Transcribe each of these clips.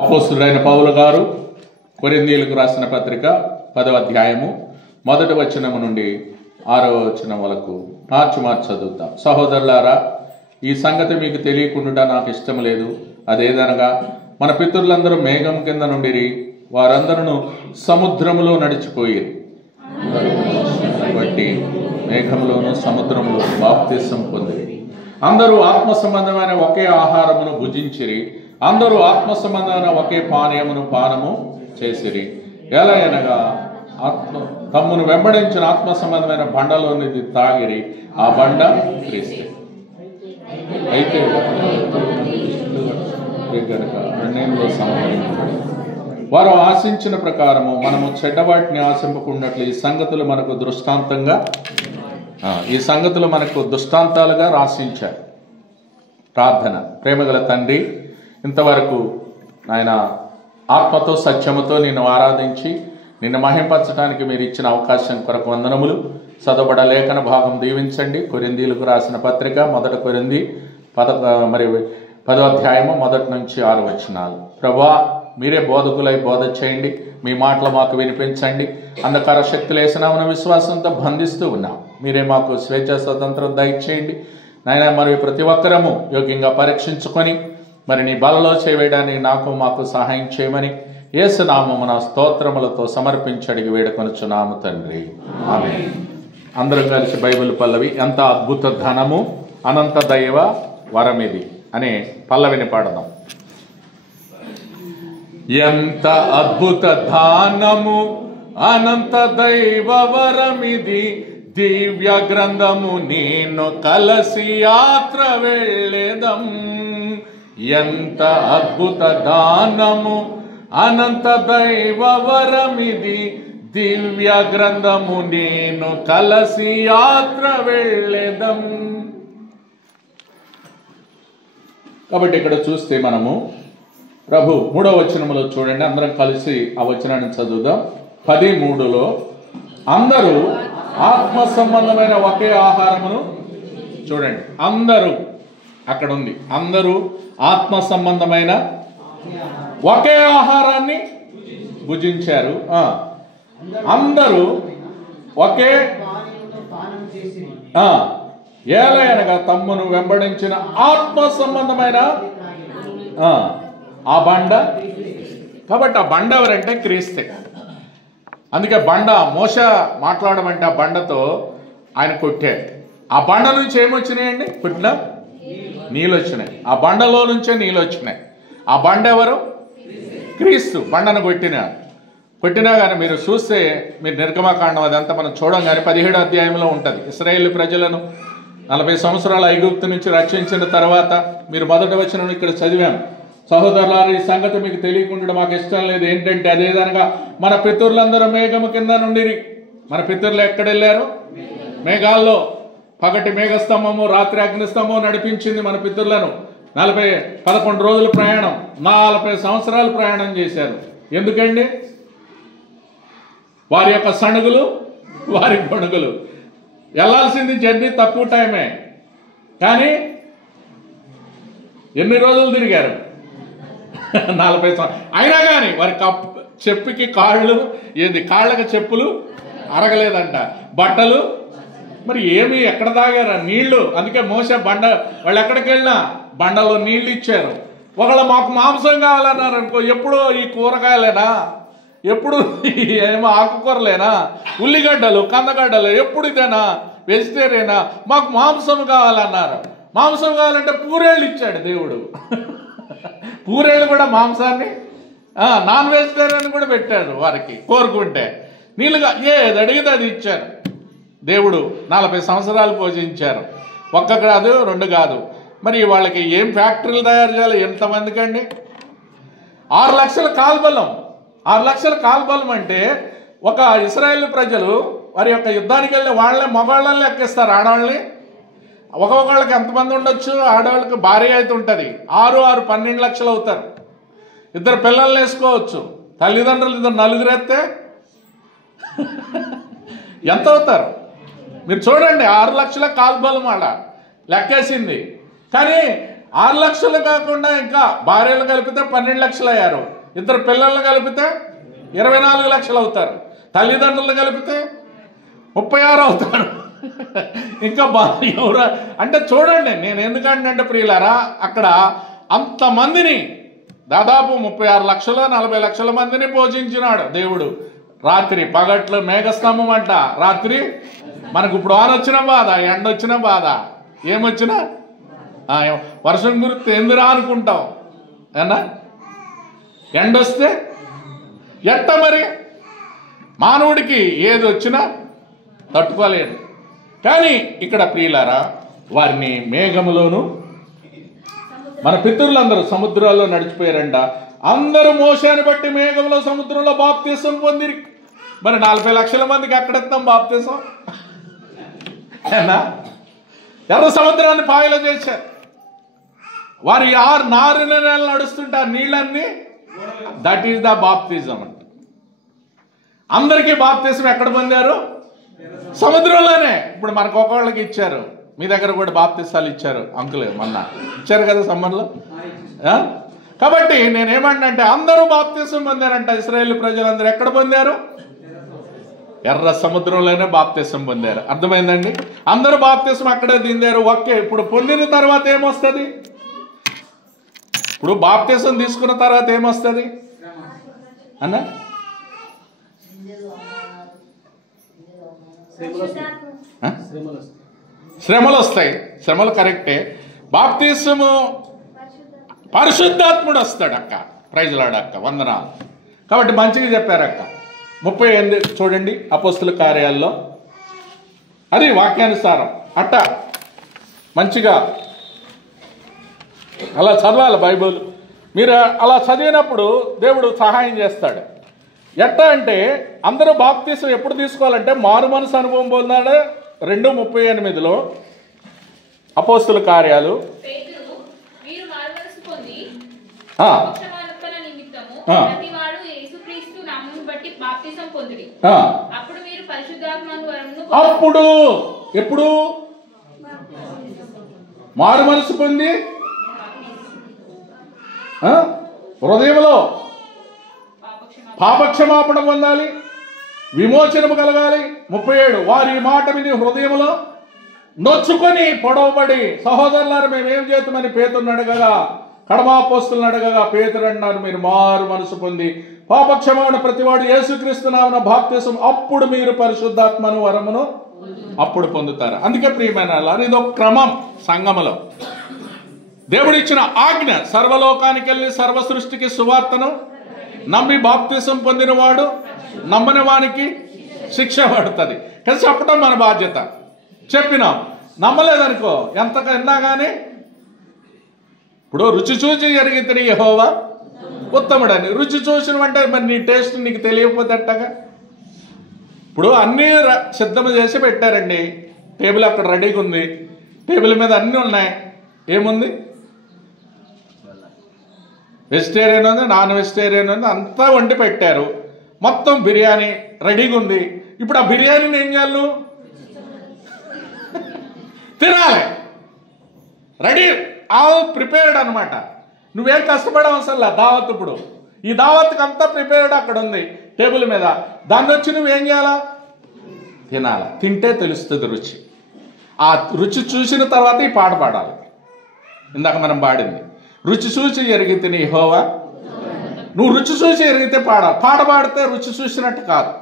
అపోస్తలుడైన పౌలు గారు కొరింథీయులకు రాసిన పత్రిక 10వ అధ్యాయము 1వ వచనము నుండి 6వ వచనం వరకు మార్చి చదువుతాం. సహోదరులారా, ఈ సంగతి మీకు తెలియకుండా నాకు ఇష్టం లేదు. అదేదనగా మన పితరులందరూ మేఘం కింద నుండిరి, వారందరూ సముద్రములో నడిచిపోయిరి. బట్టి మేఘంలోను సముద్రములో బాప్తిసం పొందిరి. అందరూ ఆత్మ సంబంధమైన ఒకే ఆహారమును భుజించిరి. అందరూ ఆత్మ సంబంధమైన ఒకే పానీయమును పానము చేసిరి. ఎలా అనగా తమ్మును వెంబడించిన ఆత్మ సంబంధమైన బండలోనిది తాగిరి. ఆ బండ క్రీస్తు. అయితే అన్యంలో సమర్పించబడి వారు ఆశించిన ప్రకారము మనము చెడ్డవాటిని ఆశింపకున్నట్లు ఈ సంగతులు మనకు దృష్టాంతాలుగా రాసించారు. ప్రార్థన. ప్రేమగల తండ్రి, ఇంతవరకు ఆయన ఆత్మతో సత్యముతో నిన్ను ఆరాధించి నిన్ను మహింపరచడానికి మీరు ఇచ్చిన అవకాశం కొరకు వందనములు. చదవబడ లేఖన భాగం దీవించండి. కొరింథీయులకు రాసిన పత్రిక 1 కొరింథీ 10వ అధ్యాయము 1 నుంచి 6 వచనాలు. ప్రభువా, మీరే బోధకులై బోధ చేయండి. మీ మాటలు మాకు వినిపించండి. అంధకార శక్తులు వేసినామన్న విశ్వాసంతో బంధిస్తూ ఉన్నాం. మీరే మాకు స్వేచ్ఛ స్వతంత్రం దయచేయండి నాయన. మరి ప్రతి ఒక్కరము యోగ్యంగా పరీక్షించుకొని మరి నీ బలలో చేయడానికి నాకు మాకు సహాయం చేయమని యేసు నామమున స్తోత్రములతో సమర్పించడికి వేడుకొనుచున్నాము తండ్రి, ఆమేన్. అందరం కలిసి బైబిల్ పల్లవి ఎంత అద్భుత ధనము అనంత దైవ వరమిది అనే పల్లవిని పాడదాం. ఎంత అద్భుత దానము అనంత దైవ వరమిది, దివ్య గ్రంథము నేను కలసి యాత్ర వెళ్ళేదం. ఎంత అద్భుత దానము అనంత దైవ వరమిది, దివ్య గ్రంథము నేను కలసి యాత్ర వెళ్ళేదం. కాబట్టి ఇక్కడ చూస్తే మనము ప్రభు 3వ వచనములో చూడండి. అందరం కలిసి ఆ వచనాన్ని చదువుదాం. 13లో అందరూ ఆత్మ సంబంధమైన ఒకే ఆహారమును చూడండి. అందరూ అక్కడ ఉంది. అందరూ ఆత్మ సంబంధమైన ఒకే ఆహారాన్ని భుజించారు. అందరూ ఒకే ఏలయనగా తమ్మును వెంబడించిన ఆత్మ సంబంధమైన ఆ బండ. కాబట్టి ఆ బండ ఎవరంటే క్రీస్తే. అందుకే బండ మోషే మాట్లాడమంటే ఆ బండతో ఆయన కొట్టాడు. ఆ బండ నుంచి ఏమొచ్చినాయండి? కొట్టిన నీళ్ళు వచ్చినాయి. ఆ బండలో నుంచే నీళ్ళు వచ్చినాయి. ఆ బండ ఎవరు? క్రీస్తు. బండను కొట్టినా కానీ మీరు చూస్తే మీరు నిర్గమకాండం అదంతా మనం చూడం కానీ 17వ అధ్యాయంలో ఉంటుంది. ఇశ్రాయేలు ప్రజలను 40 సంవత్సరాల ఐగుప్తు నుంచి రక్షించిన తర్వాత మీరు 1వ వచనం ఇక్కడ చదివాం. సహోదరులారా, ఈ సంగతి మీకు తెలియకుండా మాకు ఇష్టం లేదు. ఏంటంటే అదేదనగా మన పితరులందరూ మేఘము కింద నుండిరి. మన పితరులు ఎక్కడెళ్ళారు? మేఘాల్లో. పగటి మేఘస్తంభము, రాత్రి అగ్నిస్తంభం నడిపించింది మన పితరులను. 11 రోజుల ప్రయాణం, 40 సంవత్సరాలు ప్రయాణం చేశారు. ఎందుకండి? వారి యొక్క సణుగులు, వారి గొణుగులు. వెళ్ళాల్సింది జర్నీ తక్కువ టైమే, కానీ ఎన్ని రోజులు తిరిగారు? 40 సంవత్సరాలు. అయినా కానీ వారి చెప్పుకి కాళ్ళకి చెప్పులు అరగలేదంట. బట్టలు మరి ఏమి ఎక్కడ తాగారా? నీళ్లు. అందుకే మోసే బండ వాళ్ళు ఎక్కడికి వెళ్ళినా బండలో నీళ్లు ఇచ్చారు. ఒకళ్ళు మాకు మాంసం కావాలన్నారు అనుకో, ఎప్పుడు ఈ కూరగాయలేనా, ఎప్పుడు ఏమో ఆకుకూరలేనా, ఉల్లిగడ్డలు కందగడ్డలు, ఎప్పుడు ఇదేనా, వెజిటేరియనా, మాకు మాంసం కావాలన్నారు. మాంసం కావాలంటే పూరేళ్ళు ఇచ్చాడు దేవుడు. పూరేళ్ళు కూడా మాంసాన్ని, నాన్ వెజిటేరియన్ కూడా పెట్టాడు వారికి కోరుకుంటే. నీళ్ళుగా ఏది అడిగితే అది ఇచ్చారు దేవుడు. 40 సంవత్సరాలు పోషించారు. ఒక్క కాదు, 2 కాదు. మరి వాళ్ళకి ఏం ఫ్యాక్టరీలు తయారు చేయాలి? ఎంతమందికి అండి? 6 లక్షల కాల్బలం. 6 లక్షల కాల్బలం అంటే ఒక ఇశ్రాయేలు ప్రజలు వారి యొక్క యుద్ధానికి వెళ్ళి వాళ్ళని మగవాళ్ళని లెక్కిస్తారు. ఆడవాళ్ళని ఒక్కొక్కళ్ళకి ఎంతమంది ఉండొచ్చు? ఆడవాళ్ళకి భార్య అయితే ఉంటుంది. 6 12 లక్షలు అవుతారు. 2 పిల్లల్ని వేసుకోవచ్చు. తల్లిదండ్రులు 2 నలుగురు ఎత్తే ఎంత అవుతారు? మీరు చూడండి. 6 లక్షల కాల్బలం ఆడ లెక్కేసింది. కానీ 6 లక్షలు కాకుండా ఇంకా భార్యలు కలిపితే 12 లక్షలు అయ్యారు. 2 పిల్లలు కలిపితే 24 లక్షలు అవుతారు. తల్లిదండ్రులు కలిపితే 36 అవుతారు. ఇంకా ఎవరు అంటే చూడండి, నేను ఎందుకంటే ప్రియులారా, అక్కడ అంతమందిని దాదాపు 36 లక్షలు 40 లక్షల మందిని పోషించినాడు దేవుడు. రాత్రి పగట్లు మేఘస్తంభం అంట, రాత్రి మనకు ఇప్పుడు వాన వచ్చిన బాధ, ఎండ వచ్చిన బాధ, ఏమొచ్చినా వర్షం గురించి ఎందురా అనుకుంటాం అన్నా. ఎండ వస్తే ఎట్ట మరి మానవుడికి ఏది వచ్చినా తట్టుకోలేడు. కానీ ఇక్కడ ప్రియులారా, వారిని మేఘములోను, మన పితరులందరూ సముద్రాల్లో నడిచిపోయారంట. అందరూ మోషేని బట్టి మేఘంలో సముద్రంలో బాప్తీసం పొందిరి. మరి 40 లక్షల మందికి ఎక్కడెత్తాం బాప్తీసం? ఎర్ర సముద్రాన్ని పాయలో చేశారు. వారి 4 నెలలు నడుస్తుంటే ఆ నీళ్ళన్నీ, దట్ ఈస్ ద బాప్తిజం అంట. అందరికీ బాప్తీసం ఎక్కడ పొందారు? సముద్రంలోనే. ఇప్పుడు మనకు ఒక్కొక్కళ్ళకి ఇచ్చారు, మీ దగ్గర కూడా బాప్తీసాలు ఇచ్చారు అంకులే, మొన్న ఇచ్చారు కదా సమ్మర్లో. కాబట్టి నేనేమంటే అందరూ బాప్తీసం పొందారంట. ఇశ్రాయేలు ప్రజలందరూ ఎక్కడ పొందారు? ఎర్ర సముద్రంలోనే బాప్తీసం పొందారు. అర్థమైందండి? అందరూ బాప్తీసం అక్కడే తిందారు. ఓకే, ఇప్పుడు పొందిన తర్వాత ఏమొస్తుంది? ఇప్పుడు బాప్తీసం తీసుకున్న తర్వాత ఏమొస్తుంది అన్న? శ్రమలు వస్తాయి. శ్రమలు కరెక్టే. బాప్తీసము పరిశుద్ధాత్ముడు వస్తాడు అక్క. ప్రైజ్లాడక్క, వందనాలు. కాబట్టి మంచిగా చెప్పారక్క. 38 చూడండి అపోస్తుల కార్యాల్లో, అది వాక్యానుసారం అట్ట మంచిగా అలా చదవాలి బైబిల్. మీరు అలా చదివినప్పుడు దేవుడు సహాయం చేస్తాడు. ఎట్లా అంటే అందరూ బాప్తీసం ఎప్పుడు తీసుకోవాలంటే మారు మనసు అనుభవం పొందాడు. 2:38 అపోస్తుల కార్యాలు. అప్పుడు ఎప్పుడు మారు మనసు పొంది హృదయంలో పాపక్షమాపణ పొందాలి, విమోచనము కలగాలి. 37 వారి మాట విని హృదయంలో నొచ్చుకొని పొడవబడి, సహోదరులారు మేమేం చేస్తామని పేతురుని అడగగా, కడమాపోస్తులను అడగగా పేతురు అన్నారు, మీరు మారు మనసు పొంది పాపక్షమాపణ ప్రతివాడు యేసుక్రీస్తు నామమున బాప్తిసం, అప్పుడు మీరు పరిశుద్ధాత్మను వరమును అప్పుడు పొందుతారు. అందుకే ప్రియమైన ఇది ఒక క్రమం. సంఘములో దేవుడిచ్చిన ఆజ్ఞ, సర్వలోకానికి వెళ్ళి సర్వ సృష్టికి సువార్తను నమ్మి బాప్తిసం పొందినవాడు నమ్మని వానికి శిక్ష పడుతుంది. కానీ చెప్పడం మన బాధ్యత. చెప్పినాం, నమ్మలేదనుకో ఎంతగా విన్నా కానీ, ఇప్పుడు రుచి చూసి ఎరిగితే యెహోవా ఉత్తముడని. రుచి చూసినవంటే మరి నీ టేస్ట్ నీకు తెలియకపోతే అట్టగా. ఇప్పుడు అన్నీ సిద్ధం చేసి పెట్టారండి. టేబుల్ అక్కడ రెడీగా ఉంది, టేబుల్ మీద అన్నీ ఉన్నాయి. ఏముంది? వెజిటేరియన్ ఉంది, నాన్ వెజిటేరియన్ ఉంది, అంతా వండి పెట్టారు. మొత్తం బిర్యానీ రెడీగా ఉంది. ఇప్పుడు ఆ బిర్యానీని ఏం చేయాలి? తినాలి. రెడీ, ఆల్ ప్రిపేర్డ్ అనమాట. నువ్వేం కష్టపడవసరంలా. దావత్, ఇప్పుడు ఈ దావత్కి అంతా ప్రిపేర్డ్ అక్కడ ఉంది టేబుల్ మీద. దాన్ని వచ్చి నువ్వేం చేయాలా? తినాలా. తింటే తెలుస్తుంది రుచి. ఆ రుచి చూసిన తర్వాత ఈ పాట పాడాలి. ఇందాక మనం పాడింది, రుచి చూసి ఎరిగితే యెహోవా. నువ్వు రుచి చూసి ఎరిగితే పాడాలి. పాట పాడితే రుచి చూసినట్టు కాదు.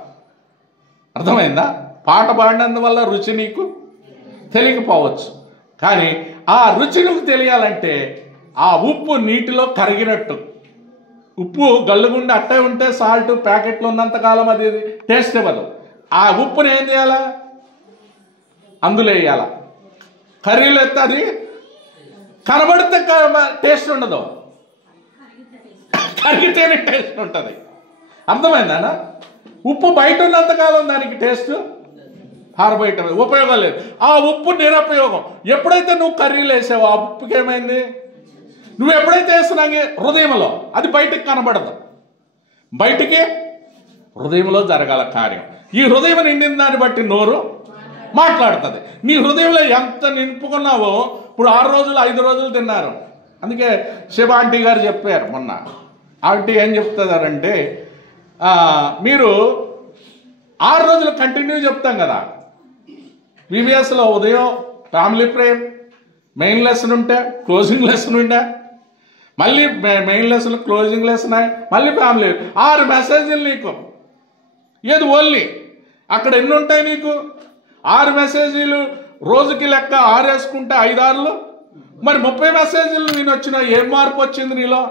అర్థమైందా? పాట పాడినందువల్ల రుచి నీకు తెలియకపోవచ్చు, కానీ ఆ రుచి నువ్వు తెలియాలంటే ఆ ఉప్పు నీటిలో కరిగినట్టు. ఉప్పు గల్లుగుండి అట్టే ఉంటే సాల్ట్ ప్యాకెట్లో ఉన్నంతకాలం అది టేస్ట్ ఇవ్వదు. ఆ ఉప్పుని ఏం చేయాలా? అందులో వేయాల. కర్రీలో ఎత్తే అది కనబడితే టేస్ట్ ఉండదు, కరిగితేనే టేస్ట్ ఉంటుంది. అర్థమైందా? ఉప్పు బయట ఉన్నంతకాలం దానికి టేస్ట్, బయట ఉపయోగం లేదు. ఆ ఉప్పు నిరుపయోగం. ఎప్పుడైతే నువ్వు కర్రీలు వేసావో ఆ ఉప్పుకి ఏమైంది? నువ్వు ఎప్పుడైతే వేస్తున్నాగే హృదయంలో, అది బయటికి కనబడదు. బయటికి హృదయంలో జరగాల కార్యం. ఈ హృదయం నిండిన దాన్ని బట్టి నోరు మాట్లాడుతుంది. నీ హృదయంలో ఎంత నింపుకున్నావో, ఇప్పుడు 6 రోజులు 5 రోజులు తిన్నారు, అందుకే శివ ఆంటీ గారు చెప్పారు మొన్న. ఆంటీ ఏం చెప్తున్నారంటే, మీరు 6 రోజులు కంటిన్యూ చెప్తాం కదా VBSలో, ఉదయం ఫ్యామిలీ ప్రేయర్, మెయిన్ లెసన్ ఉంటే, క్లోజింగ్ లెసన్ ఉంటే, మళ్ళీ మెయిన్ లెసన్, క్లోజింగ్ లెసన్, మళ్ళీ ఫ్యామిలీ, 6 మెసేజ్లు నీకు. ఏది ఓన్లీ అక్కడ ఎన్ని ఉంటాయి నీకు? 6 మెసేజీలు రోజుకి లెక్క 6 వేసుకుంటే 5 6లు, మరి 30 మెసేజీలు నేను వచ్చిన ఏం మార్పు వచ్చింది నీలో?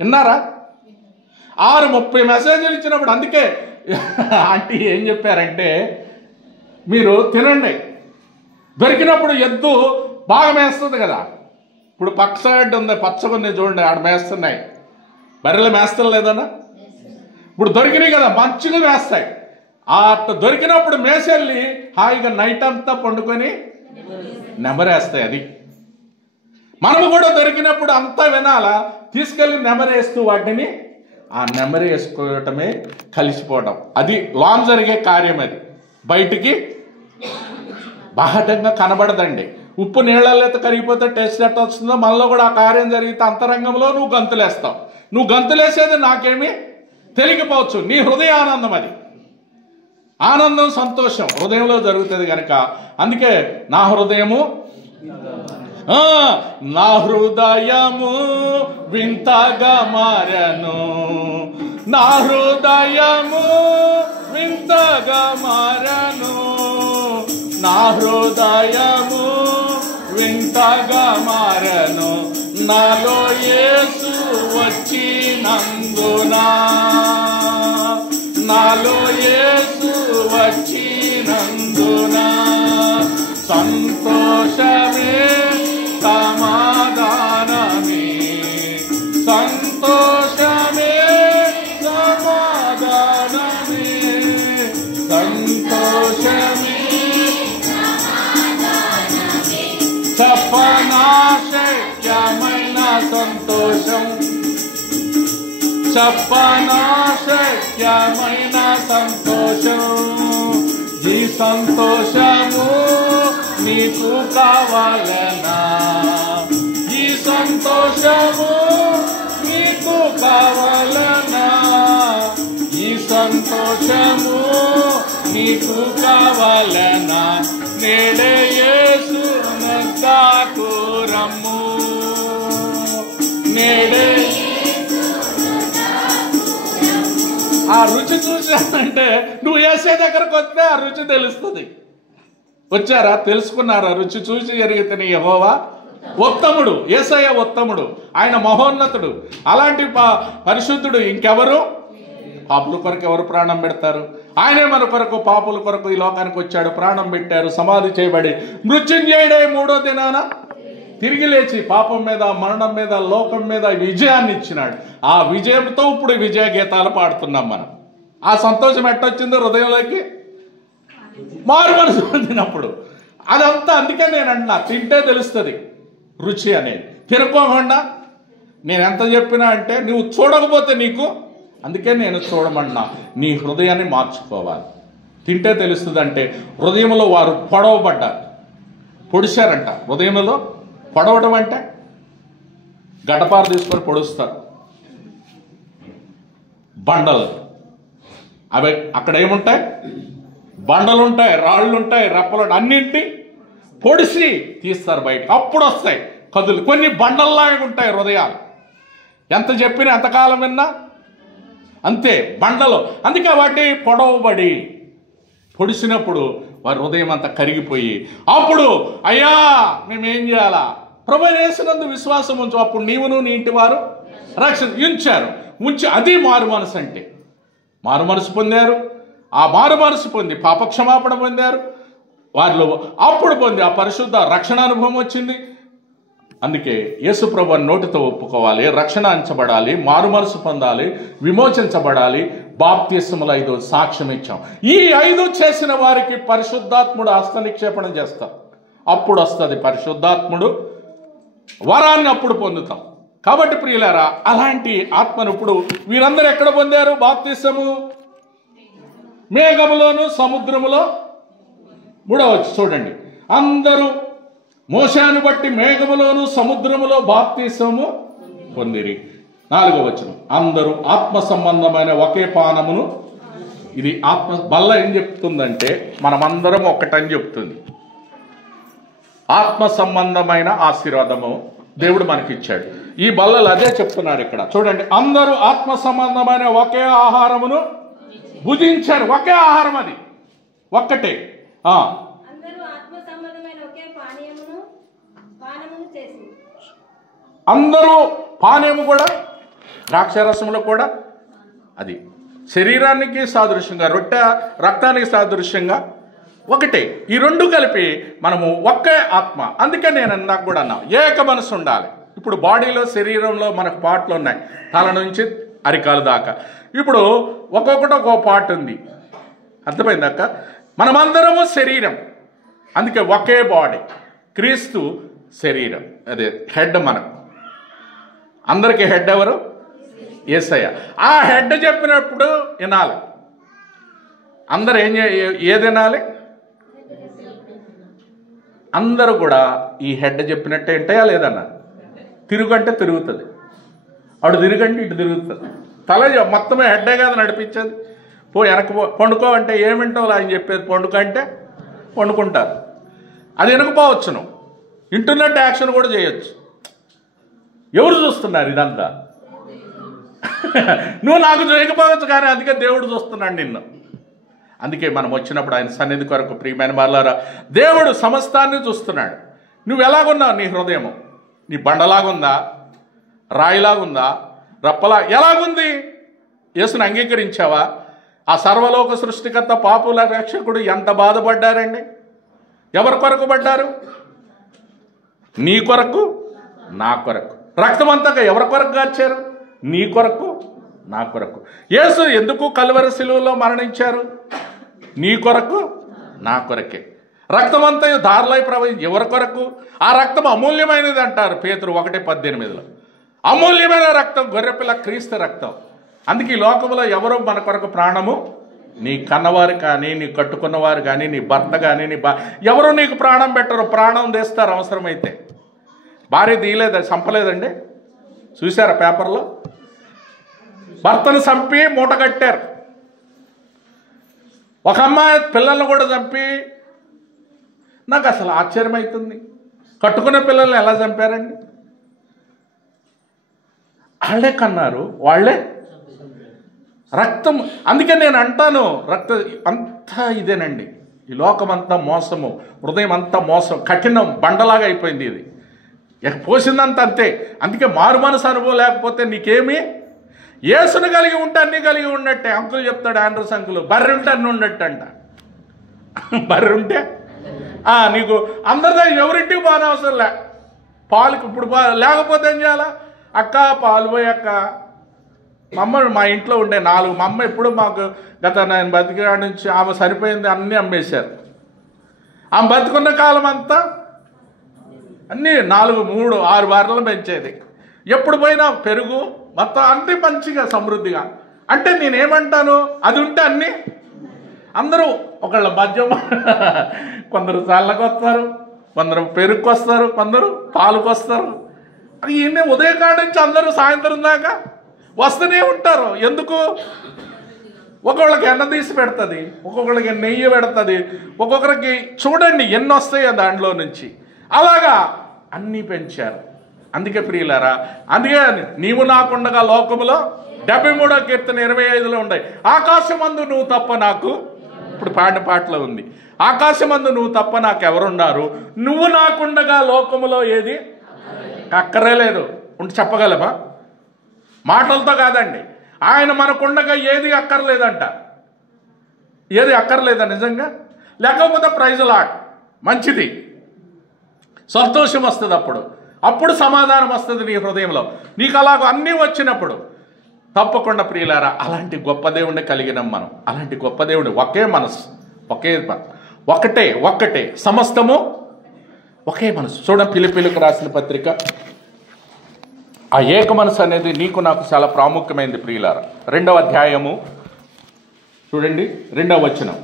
విన్నారా? 30 మెసేజీలు ఇచ్చినప్పుడు, అందుకే ఆంటీ ఏం చెప్పారంటే, మీరు తినండి, దొరికినప్పుడు ఎద్దు బాగా మేస్తుంది కదా. ఇప్పుడు పక్క సైడ్ ఉంది, పచ్చగుంది చూడండి, ఆడ మేస్తున్నాయి. బర్రెలు మేస్తారు లేదన్నా? ఇప్పుడు దొరికినాయి కదా, మంచిగా మేస్తాయి. దొరికినప్పుడు మేసెళ్ళి హాయిగా నైట్ అంతా పండుకొని నెమరేస్తాయి. అది మనము కూడా దొరికినప్పుడు అంతా వినాలా, తీసుకెళ్ళి నెమరేస్తూ వాటిని ఆ నెమరేసుకోవటమే కలిసిపోవటం. అది లోన జరిగే కార్యం. అది బయటికి బాహటంగా కనబడదండి. ఉప్పు నీళ్ళల్లో కరిగిపోతే టేస్ట్ ఎట్ట వస్తుందో, మనలో కూడా ఆ కార్యం జరిగితే అంతరంగంలో నువ్వు గంతులేస్తావు. నువ్వు గంతులేసేది నాకేమీ తెలియకపోవచ్చు, నీ హృదయ ఆనందం. అది ఆనందం, సంతోషం హృదయంలో జరుగుతుంది కనుక. అందుకే నా హృదయము వింతగా మారను, నా హృదయము వింతగా మారను, నా హృదయము వింతగా మారను, నాలో యేసు వచ్చినందునా, నాలో యేసు వచ్చినందునా, సంతోషమే సమాధానమే, సంతోషమే సమాధానమే, సంతోషమే చెప్పనాశక్యమైన సంతోషం, చెప్పనాశక్యమైన సంతోషం. ఈ సంతోషము నీకు కావాలనా, ఈ సంతోషము నీకు కావాలనా, ఈ సంతోషము నీకు కావాలనా, నేడే యేసు నొద్దకు రమ్ము, నేడే. ఆ రుచి చూసానంటే నువ్వు యేసే దగ్గరకు వస్తే ఆ రుచి తెలుస్తుంది. వచ్చారా? తెలుసుకున్నారా? రుచి చూసి ఎరిగితే యెహోవా ఉత్తముడు, యేసయ్య ఉత్తముడు, ఆయన మహోన్నతుడు. అలాంటి పరిశుద్ధుడు ఇంకెవరు? పాపుల కొరకు ఎవరు ప్రాణం పెడతారు? ఆయనే మన కొరకు, పాపుల కొరకు ఈ లోకానికి వచ్చాడు, ప్రాణం పెట్టారు, సమాధి చేయబడి మృత్యుంజయుడై 3వ దినాన తిరిగి లేచి పాపం మీద, మరణం మీద, లోకం మీద విజయాన్ని ఇచ్చినాడు. ఆ విజయంతో ఇప్పుడు విజయ గీతాలు పాడుతున్నాం మనం. ఆ సంతోషం ఎట్టొచ్చిందో హృదయంలోకి? మారు మనసు పొందినప్పుడు. అదంతా అందుకే నేను అంటున్నా, తింటే తెలుస్తుంది రుచి అనేది. తినుకోకుండా నేను ఎంత చెప్పినా అంటే నువ్వు చూడకపోతే నీకు, అందుకే నేను చూడమన్నా, నీ హృదయాన్ని మార్చుకోవాలి. తింటే తెలుస్తుంది అంటే హృదయంలో వారు పొడవబడ్డారు, పొడిచారంట. హృదయంలో పొడవడం అంటే గడపారు తీసుకొని పొడుస్తారు, బండలు. అవి అక్కడ ఏముంటాయి? బండలు ఉంటాయి, రాళ్ళు ఉంటాయి, రెప్పలు, అన్నింటి పొడిసి తీస్తారు బయట. అప్పుడు వస్తాయి కదులు. కొన్ని బండల్లాగా ఉంటాయి హృదయాలు. ఎంత చెప్పినా, ఎంతకాలం విన్నా అంతే బండలు. అందుకే వాటి పొడవబడి పొడిసినప్పుడు వారి హృదయం అంతా కరిగిపోయి, అప్పుడు అయ్యా మేమేం చేయాలా? ప్రభు యేసునందు విశ్వాసం ఉంచు, అప్పుడు నీవును నీ ఇంటి వారు రక్షణ ఉంచి. అది మారు మనసు అంటే. మారు మనసు పొందారు. ఆ మారు మనసు పొంది పాపక్షమాపణ పొందారు వారిలో. అప్పుడు పొంది ఆ పరిశుద్ధ రక్షణ అనుభవం వచ్చింది. అందుకే యేసు ప్రభు నోటితో ఒప్పుకోవాలి, రక్షణ అంచబడాలి, మారు మనసు పొందాలి, విమోచించబడాలి. బాప్తిస్మముల 5 సాక్ష్యం ఇచ్చాం. ఈ 5 చేసిన వారికి పరిశుద్ధాత్ముడు హస్త నిక్షేపణ చేస్తారు. అప్పుడు వస్తుంది పరిశుద్ధాత్ముడు వరాన్ని, అప్పుడు పొందుతాం. కాబట్టి ప్రియులారా, అలాంటి ఆత్మను ఇప్పుడు వీరందరూ ఎక్కడ పొందారు? బాప్తిస్మము మేఘములోను సముద్రములో. 3వ చూడండి, అందరూ మోషేను బట్టి మేఘములోను సముద్రములో బాప్తిసము పొందిరి. 4వ వచనం, అందరూ ఆత్మ సంబంధమైన ఒకే పానమును. ఇది ఆత్మ బల్ల ఏం చెప్తుందంటే మనమందరం ఒక్కటని చెప్తుంది. ఆత్మ సంబంధమైన ఆశీర్వాదము దేవుడు మనకిచ్చాడు. ఈ బల్లలు అదే చెప్తున్నారు ఇక్కడ చూడండి. అందరూ ఆత్మ సంబంధమైన ఒకే ఆహారమును భుజించారు. ఒకే ఆహారం, అది ఒక్కటే. అందరూ పానీయము కూడా, ద్రాక్షారసంలో కూడా, అది శరీరానికి సాదృశ్యంగా, రొట్టె రక్తానికి సాదృశ్యంగా ఒకటే. ఈ రెండు కలిపి మనము ఒకే ఆత్మ. అందుకే నేను ఇందాక కూడా అన్నా, ఏక మనసు ఉండాలి. ఇప్పుడు బాడీలో, శరీరంలో మనకు పార్ట్లు ఉన్నాయి, తల నుంచి అరికాలు దాకా. ఇప్పుడు ఒక్కొక్కటి ఒక్కో పార్ట్ ఉంది, అర్థమైందాక? మనమందరము శరీరం, అందుకే ఒకే బాడీ. క్రీస్తు శరీరం, అదే హెడ్. మనకు అందరికీ హెడ్ ఎవరు? యేసయ్య. ఆ హెడ్ చెప్పినప్పుడు వినాలి. అందరు ఏది వినాలి? అందరూ కూడా ఈ హెడ్ చెప్పినట్టే వింటాయా లేదన్నా? తిరుగంటే తిరుగుతుంది, అటు తిరుగంటే ఇటు తిరుగుతుంది. తల మొత్తమే హెడ్డే కాదు నడిపించేది. వెనక పండుకో అంటే ఏమింటావు ఆయన చెప్పేది. పండుకో అంటే పండుకుంటారు. అది వినకపోవచ్చును, వింటున్నట్టు యాక్షన్ కూడా చేయొచ్చు. ఎవరు చూస్తున్నారు ఇదంతా? నువ్వు నాకు చేయకపోవచ్చు, కానీ అందుకే దేవుడు చూస్తున్నాడు నిన్ను. అందుకే మనం వచ్చినప్పుడు ఆయన సన్నిధి కొరకు ప్రియమైన వాళ్ళారా, దేవుడు సమస్తాన్ని చూస్తున్నాడు. నువ్వు ఎలాగున్నావు? నీ హృదయము నీ బండలాగుందా, రాయిలాగుందా, రప్పలా ఎలాగుంది? యేసుని అంగీకరించావా? ఆ సర్వలోక సృష్టికర్త పాపుల రక్షకుడు ఎంత బాధపడ్డారండి? ఎవరి కొరకు పడ్డారు? నీ కొరకు, నా కొరకు. రక్తమంతగా ఎవరి కొరకు గార్చారు? నీ కొరకు, నా కొరకు. యేసు ఎందుకు కల్వరి శిలువలో మరణించారు? నీ కొరకు, నా కొరకే. రక్తమంతయు దారులై ప్రవహించి ఎవరి కొరకు? ఆ రక్తం అమూల్యమైనది అంటారు పేతురు 1:18. అమూల్యమైన రక్తం, గొర్రెపిల్ల క్రీస్తు రక్తం. అందుకే ఈ లోకంలో ఎవరో మన కొరకు ప్రాణము, నీ కన్నవారు కానీ, నీ కట్టుకున్నవారు కానీ, నీ భర్త కానీ, ఎవరు నీకు ప్రాణం పెట్టరు. ప్రాణం తెస్తారు అవసరమైతే. భార్య తీయలేదు, చంపలేదండి, చూసారా పేపర్లో? భర్తను చంపి మూట కట్టారు. ఒక అమ్మాయి పిల్లల్ని కూడా చంపి, నాకు అసలు ఆశ్చర్యమవుతుంది, కట్టుకునే పిల్లల్ని ఎలా చంపారండి? వాళ్ళే కన్నారు, వాళ్ళే రక్తం. అందుకే నేను అంటాను, అంతా ఇదేనండి. ఈ లోకం అంతా మోసము, హృదయం అంతా మోసం, కఠినం, బండలాగా అయిపోయింది. ఇది పోసిందంతా అంతే. అందుకే మారు మనసు అనుభవం లేకపోతే నీకేమి? యేసును కలిగి ఉంటే అన్నీ కలిగి ఉన్నట్టే. అంకులు చెప్తాడు, ఆండ్రూస్ అంకులు, బర్రె ఉంటే అన్నీ ఉన్నట్టు అంట. బర్రె ఉంటే నీకు అందరిదా, ఎవరింటికి బాగా అవసరం లే. పాలుకి ఇప్పుడు లేకపోతే ఏం చేయాలా? అక్క పాలు పోయి అక్క. మా ఇంట్లో ఉండే 4. మా అమ్మ ఎప్పుడు మాకు నేను బతికిన నుంచి ఆమె సరిపోయింది, అన్నీ అమ్మేశారు. ఆమె బతికున్న కాలం అంతా అన్నీ 4, 3, 6 బర్రెలు పెంచేది. ఎప్పుడు పోయినా పెరుగు మొత్తం అన్నీ మంచిగా సమృద్ధిగా. అంటే నేనేమంటాను, అది ఉంటే అన్నీ. అందరూ ఒకళ్ళ మద్యం, కొందరు చల్లకి వస్తారు, కొందరు పెరుగుకి వస్తారు, కొందరు పాలకు వస్తారు. అది ఇన్ని ఉదయకాడ నుంచి అందరూ సాయంత్రం దాకా వస్తూనే ఉంటారు. ఎందుకు? ఒక్కొక్కళ్ళకి ఎన్న తీసి పెడుతుంది, ఒక్కొక్కళ్ళకి నెయ్యి పెడుతుంది, ఒక్కొక్కరికి చూడండి ఎన్ని వస్తాయో దాంట్లో నుంచి. అలాగా అన్నీ పెంచారు. అందుకే ప్రియులారా, అందుకే నీవు నాకుండగా లోకములో 73వ కీర్తన 25లో ఉన్నాయి. ఆకాశమందు నువ్వు తప్ప నాకు, ఇప్పుడు పాడిన పాటలో ఉంది, ఆకాశమందు నువ్వు తప్ప నాకు ఎవరున్నారు? నువ్వు నాకుండగా లోకములో ఏది అక్కరే లేదు. ఉంటే చెప్పగలమా? మాటలతో కాదండి, ఆయన మనకుండగా ఏది అక్కర్లేదంట. ఏది అక్కర్లేదా నిజంగా? లేకపోతే ప్రైజ్ లాట్ మంచిది, సంతోషం వస్తుంది. అప్పుడు సమాధానం వస్తుంది నీ హృదయంలో. నీకు అలాగ అన్నీ వచ్చినప్పుడు తప్పకుండా ప్రియులారా, అలాంటి గొప్ప దేవుడిని కలిగినాం మనం. అలాంటి గొప్ప దేవుడు, ఒకే మనసు, ఒక్కటే సమస్తము ఒకే మనసు. చూడండి ఫిలిప్పీయులకు రాసిన పత్రిక, ఆ ఏక మనసు అనేది నీకు నాకు చాలా ప్రాముఖ్యమైనది ప్రియులారా. 2వ అధ్యాయము చూడండి, 2వ వచనం.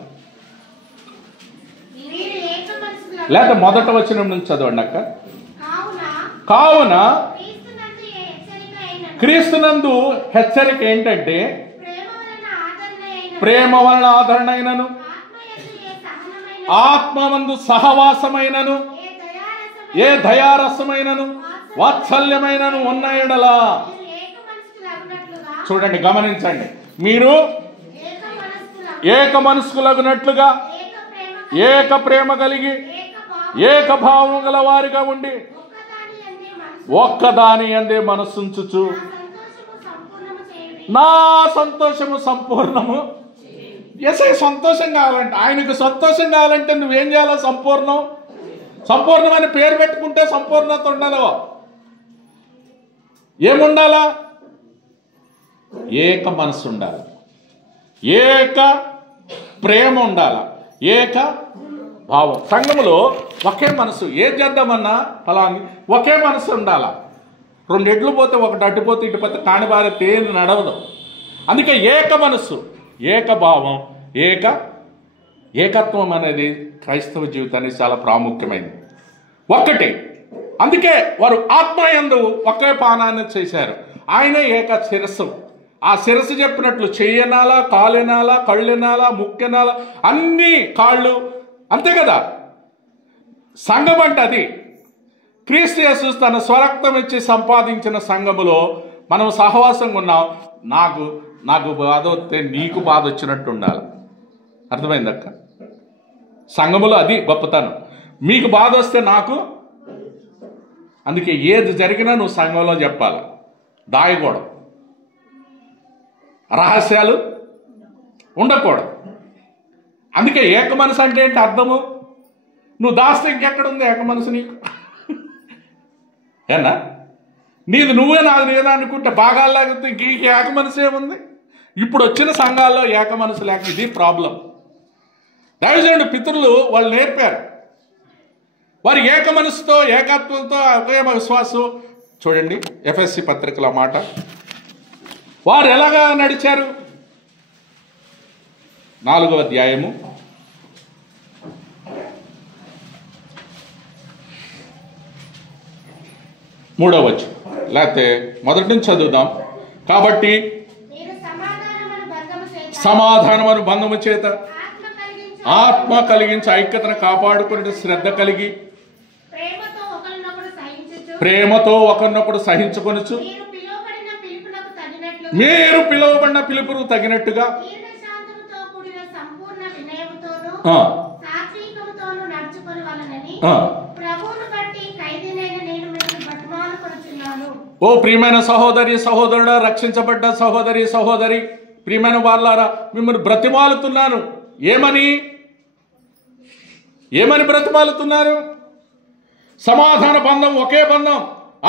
లేదా మొదటి వచనం నుంచి చదవండి అక్క. కావున క్రీస్తునందు హెచ్చరిక ఏంటంటే ప్రేమ వలన ఆదరణ అయినను, ఆత్మమందు సహవాసమైనను, ఏ దయారసమైనను, వాత్సల్యమైనను ఉన్న ఎడల. చూడండి, గమనించండి, మీరు ఏక మనస్కులగునట్లుగా ఏక ప్రేమ కలిగి ఏక భావం గల వారిగా ఉండి ఒక్కదాని యందే మనస్సుంచుచు నా సంతోషము సంపూర్ణము. ఎస్ఐ సంతోషం కావాలంటే, ఆయనకు సంతోషం కావాలంటే నువ్వేం చేయాలో? సంపూర్ణం అని పేరు పెట్టుకుంటే సంపూర్ణత ఉండదు. ఏముండాలా? ఏక మనసు ఉండాలి, ఏక ప్రేమ ఉండాలి, ఏక భావం. సంఘములో ఒకే మనసు, ఏం చేద్దామన్నా ఫలాన్ని ఒకే మనసు ఉండాల. రెండు ఎడ్లు పోతే ఒకటి అడ్డుపోతే ఇటుపోతే కాణిబారే తేని నడవదు. అందుకే ఏక మనస్సు, ఏక భావం, ఏకత్వం అనేది క్రైస్తవ జీవితానికి చాలా ప్రాముఖ్యమైనది. ఒక్కటి. అందుకే వారు ఆత్మయందు ఒకే పానాన్ని చేశారు. ఆయనే ఏక శిరస్సు. ఆ శిరస్సు చెప్పినట్లు చెయ్యనాలా, కాలెనాలా, కళ్ళెనాలా, ముక్కెనాలా, అన్ని కాళ్ళు, అంతే కదా. సంఘం అంటే అది. క్రీస్తు యేసు తన స్వరక్తం ఇచ్చి సంపాదించిన సంఘములో మనం సహవాసంగా ఉన్నాం. నాకు బాధ వస్తే నీకు బాధ వచ్చినట్టు ఉండాలి. అర్థమైందక్క? సంఘములో అది గొప్పతనం. మీకు బాధ వస్తే నాకు. అందుకే ఏది జరిగినా నువ్వు సంఘంలో చెప్పాలి, దాయకూడదు, రహస్యాలు ఉండకూడదు. అందుకే ఏక మనసు అంటే ఏంటి అర్థము? నువ్వు దాస్తే ఇంకెక్కడుంది ఏక మనసు నీకు? ఏనా నీది నువ్వే, నాది నేనా అనుకుంటే భాగాలు లేకపోతే ఇంక ఏక మనసు ఏముంది? ఇప్పుడు వచ్చిన సంఘాల్లో ఏక మనసు లేక ఇది ప్రాబ్లం. దైవజనుడు పితరులు వాళ్ళు నేర్పారు. వారి ఏక మనసుతో, ఏకత్వంతో, ఒకే విశ్వాసం. చూడండి ఎఫ్ఎస్సి పత్రికల మాట. వారు ఎలాగా నడిచారు? 4వ అధ్యాయము 3వ వచనం, లేకపోతే మొదటి నుంచి చదువుదాం. కాబట్టి సమాధానమును బంధము చేత ఆత్మ కలిగించి ఐక్యతను కాపాడుకునే శ్రద్ధ కలిగి ప్రేమతో ఒకరినొకడు సహించుకొనుచు మీరు పిలువబడిన పిలుపుకు తగినట్టుగా ఓ ప్రియమైన సహోదరి సహోదరుడా, రక్షించబడ్డ సహోదరి సహోదరి, ప్రియమైన వాళ్ళారా, మిమ్మల్ని బ్రతిమాలుతున్నాను. ఏమని బ్రతిమాలుతున్నారు? సమాధాన బంధం, ఒకే బంధం,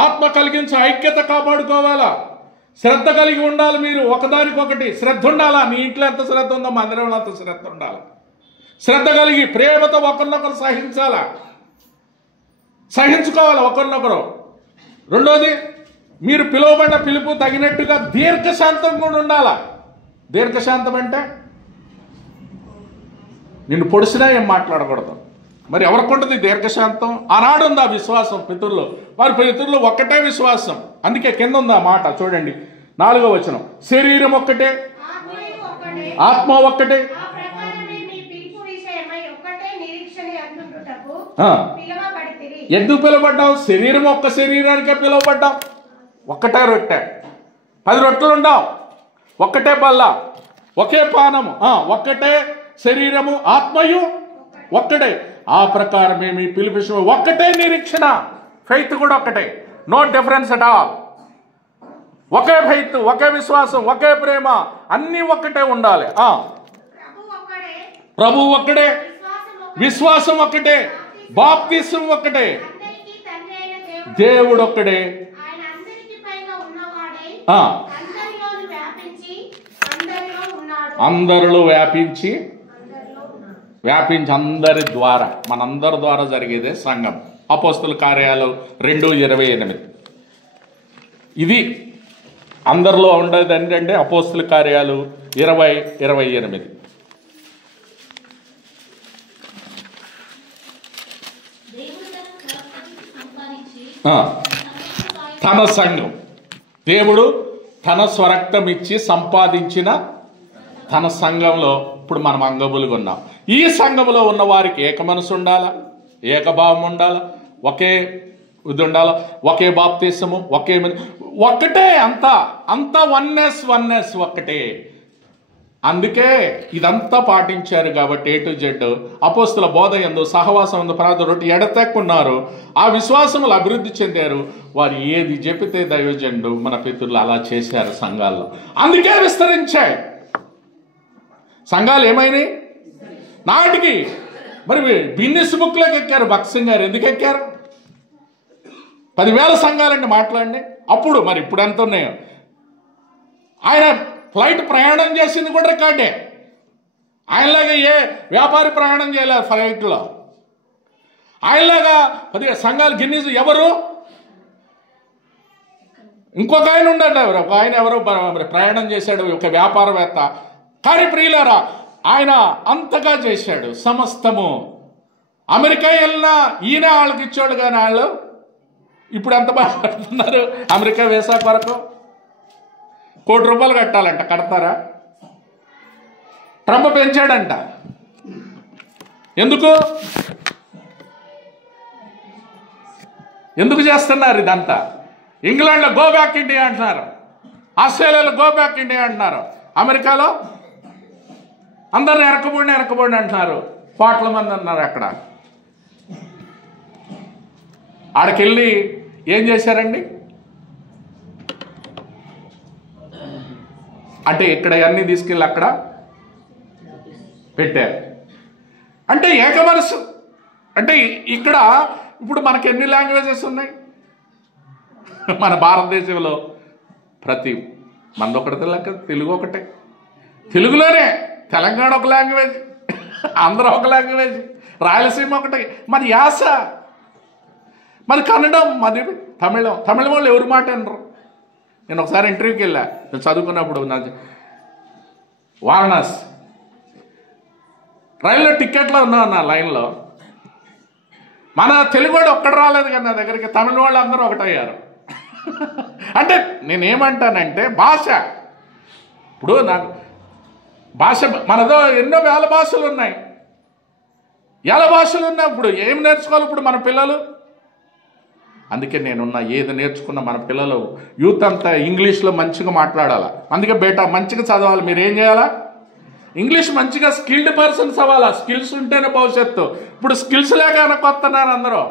ఆత్మ కలిగించి ఐక్యత కాపాడుకోవాలా, శ్రద్ధ కలిగి ఉండాలి. మీరు ఒకదానికొకటి శ్రద్ధ ఉండాలా. నీ ఇంట్లో ఎంత శ్రద్ధ ఉందో మందిరంలో అంత శ్రద్ధ ఉండాలి. శ్రద్ధ కలిగి ప్రేమతో ఒకరినొకరు సహించుకోవాలి ఒకరినొకరు. రెండోది, మీరు పిలువబడిన పిలుపు తగినట్టుగా దీర్ఘశాంతం కూడా ఉండాలా. దీర్ఘశాంతం అంటే నిన్ను పొడిసినా ఏం మాట్లాడకూడదు. మరి ఎవరికి ఉంటుంది దీర్ఘశాంతం? ఆనాడు ఉంది ఆ విశ్వాసం పితరులు. వారి పితరులు ఒక్కటే విశ్వాసం. అందుకే కింద ఉంది ఆ మాట చూడండి, 4వ వచనం. శరీరం ఒక్కటే, ఆత్మ ఒక్కటే. ఎందుకు పిలువబడ్డావు? శరీరం ఒక్క శరీరానికే పిలువబడ్డాం. ఒక్కటే రొట్టె, 10 రొట్టెలు ఉండవు. ఒక్కటే బల్ల, ఒకే పానము, ఒక్కటే శరీరము, ఆత్మయు ఒక్కటే. ఆ ప్రకారమే మీ పిలుపు ఒక్కటే నిరీక్షణ. ఫెయిత్ కూడా ఒక్కటే, నో డిఫరెన్స్ అట్ ఆల్. ఒకే ఫెయిత్, ఒకే విశ్వాసం, ఒకే ప్రేమ, అన్నీ ఒక్కటే ఉండాలి. ప్రభు ఒక్కడే, విశ్వాసం ఒక్కటే, బాప్తిసం ఒక్కటే, దేవుడు ఒక్కడే. అందరిలో వ్యాపించి అందరి ద్వారా, మనందరి ద్వారా జరిగేదే సంఘం. అపోస్తల కార్యాలు 2:28. ఇది అందరిలో ఉండేది ఏంటంటే అపోస్తల కార్యాలు 20:28. తన సంఘం, దేవుడు తన స్వరక్తం ఇచ్చి సంపాదించిన తన సంఘంలో ఇప్పుడు మనం అంగములుగా ఉన్నాం. ఈ సంఘంలో ఉన్న వారికి ఏక మనసు ఉండాలా, ఏకభావం ఉండాలా, ఒకే ఇది ఉండాలా, ఒకే బాప్తిసము, ఒక్కటే, అంతా వన్నెస్ ఒక్కటే. అందుకే ఇదంతా పాటించారు కాబట్టి A to Z అపోస్తుల బోధ యందు, సహవాసం యందు, ప్రార్థన రొట్టె ఎడతెక్కున్నారు. ఆ విశ్వాసములు అభివృద్ధి చెందారు. వారు ఏది చెప్పితే దైవజనుడు మన పితరులు అలా చేశారు సంఘాల్లో. అందుకే విస్తరించాయి సంఘాలు. ఏమైనాయి నాటికి? మరి గిన్నిస్ బుక్లోకి ఎక్కారు. భక్సింగ్ గారు ఎందుకు ఎక్కారు? 10,000 సంఘాలండి మాట్లాడండి అప్పుడు. మరి ఇప్పుడు ఎంత ఉన్నాయో? ఆయన ఫ్లైట్ ప్రయాణం చేసింది కూడా రికార్డే. ఆయనలాగా ఏ వ్యాపారి ప్రయాణం చేయలేదు ఫ్లైట్లో. ఆయనలాగా 10 సంఘాలు గిన్నీస్ ఎవరు? ఇంకొక ఆయన ఉండట, ఒక ఆయన ఎవరో ప్రయాణం చేశాడు, ఒక వ్యాపారవేత్త. కానీ ప్రియులారా, ఆయన అంతగా చేశాడు సమస్తము. అమెరికా వెళ్ళినా ఈయన వాళ్ళకి ఇచ్చాడు. కానీ వాళ్ళు ఇప్పుడు ఎంత బాధపడుతున్నారు. అమెరికా వీసా కొరకు ₹1,00,00,000 కట్టాలంట. కడతారా? ట్రంప్ పెంచాడంట. ఎందుకు చేస్తున్నారు ఇదంతా? ఇంగ్లాండ్లో గో బ్యాక్ ఇండియా అంటున్నారు, ఆస్ట్రేలియాలో గో బ్యాక్ ఇండియా అంటున్నారు, అమెరికాలో అందరిని ఎరకబోండి అంటున్నారు. కోట్ల మంది అన్నారు. అక్కడ ఆడకెళ్ళి ఏం చేశారండి అంటే ఇక్కడ అన్నీ తీసుకెళ్ళి అక్కడ పెట్టారు. అంటే ఏకమనసు. అంటే ఇక్కడ ఇప్పుడు మనకి ఎన్ని లాంగ్వేజెస్ ఉన్నాయి మన భారతదేశంలో? మనదొకటి లెక్క, తెలుగు ఒకటే. తెలుగులోనే తెలంగాణ ఒక లాంగ్వేజ్, ఆంధ్ర ఒక లాంగ్వేజ్, రాయలసీమ ఒకటి, మరి యాస, మరి కన్నడం, మరి తమిళం వాళ్ళు ఎవరి మాట అనరు. నేను ఒకసారి ఇంటర్వ్యూకి వెళ్ళా, నేను చదువుకున్నప్పుడు వారణాసి రైల్లో టికెట్లో ఉన్నా నా లైన్లో. మన తెలుగు వాడు ఒక్కడు రాలేదు కానీ నా దగ్గరికి, తమిళ వాళ్ళు అందరూ ఒకటయ్యారు. అంటే నేనేమంటానంటే భాష, ఇప్పుడు నాకు భాష మనదో ఎన్నో వేల భాషలు ఉన్నాయి. ఉన్నప్పుడు ఏం నేర్చుకోవాలి ఇప్పుడు మన పిల్లలు? అందుకే నేనున్నా, ఏది నేర్చుకున్న మన పిల్లలు యూత్ అంతా ఇంగ్లీష్లో మంచిగా మాట్లాడాలా. అందుకే బేటా మంచిగా చదవాలి. మీరు ఏం చేయాలా? ఇంగ్లీష్ మంచిగా స్కిల్డ్ పర్సన్స్ అవ్వాలా. స్కిల్స్ ఉంటేనే భవిష్యత్తు. ఇప్పుడు స్కిల్స్ లేక వెనకొస్తున్నారు అందరూ.